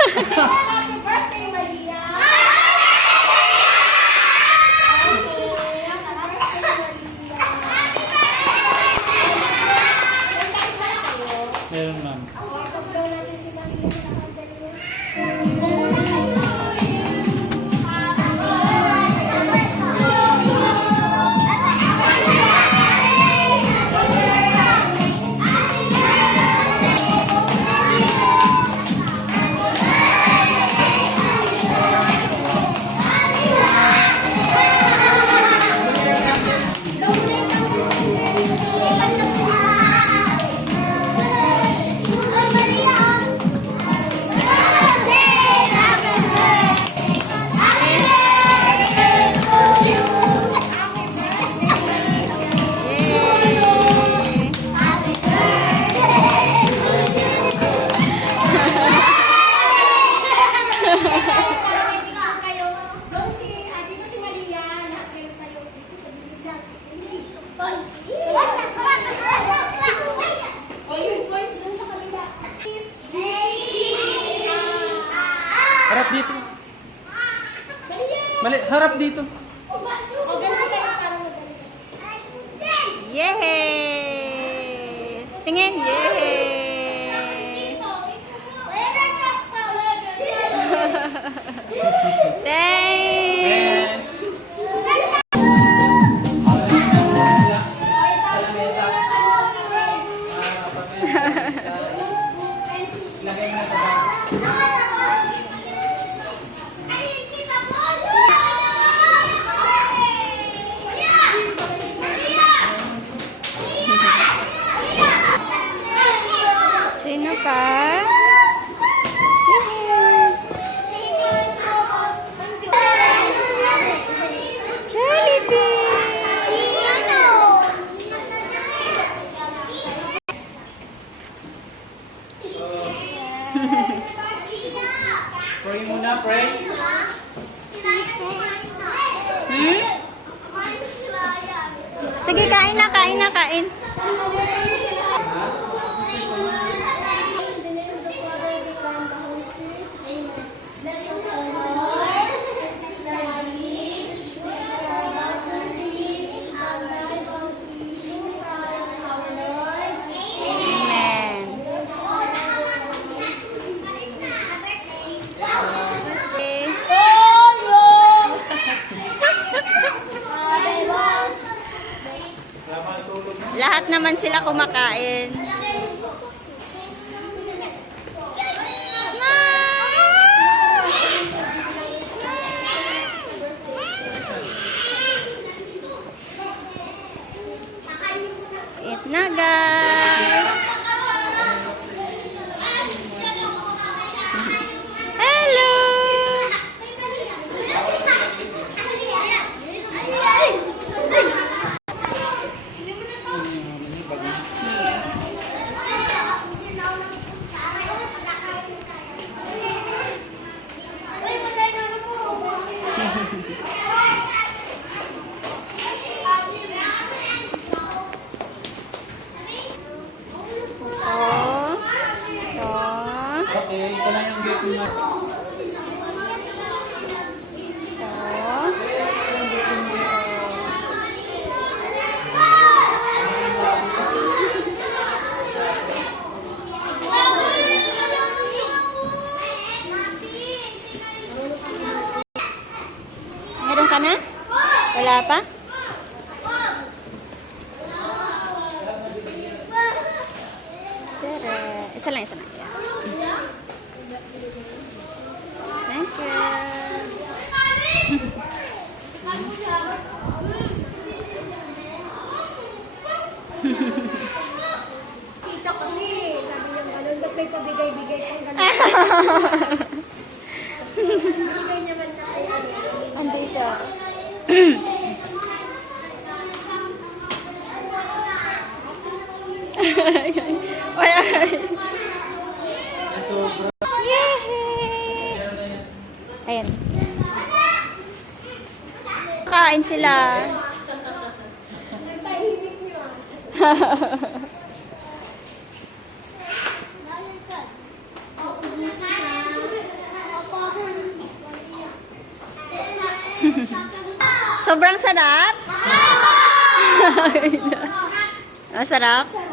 Happy birthday, Maria! Meron, ma'am. Harap dito. Mali, harap dito. Yay! Tingin, yay! Thanks! Sino pa? Pray muna, pray. Sige, kain na, kain na, kain. Lahat naman sila kumakain. Eat na, guys. Hello. Okay, ito lang yung gate mo. Meron ka na? Wala pa? Sere. Isa lang, isa lang. Thank you. Kita kasi, sabi niya gano'n, dapat may pabigay-bigay kang gano'n. Bigay niya man na kaya. Andito. Ayan. Kain sila. Nagtahimik niyo. Sobrang sarap? Masarap? Sarap.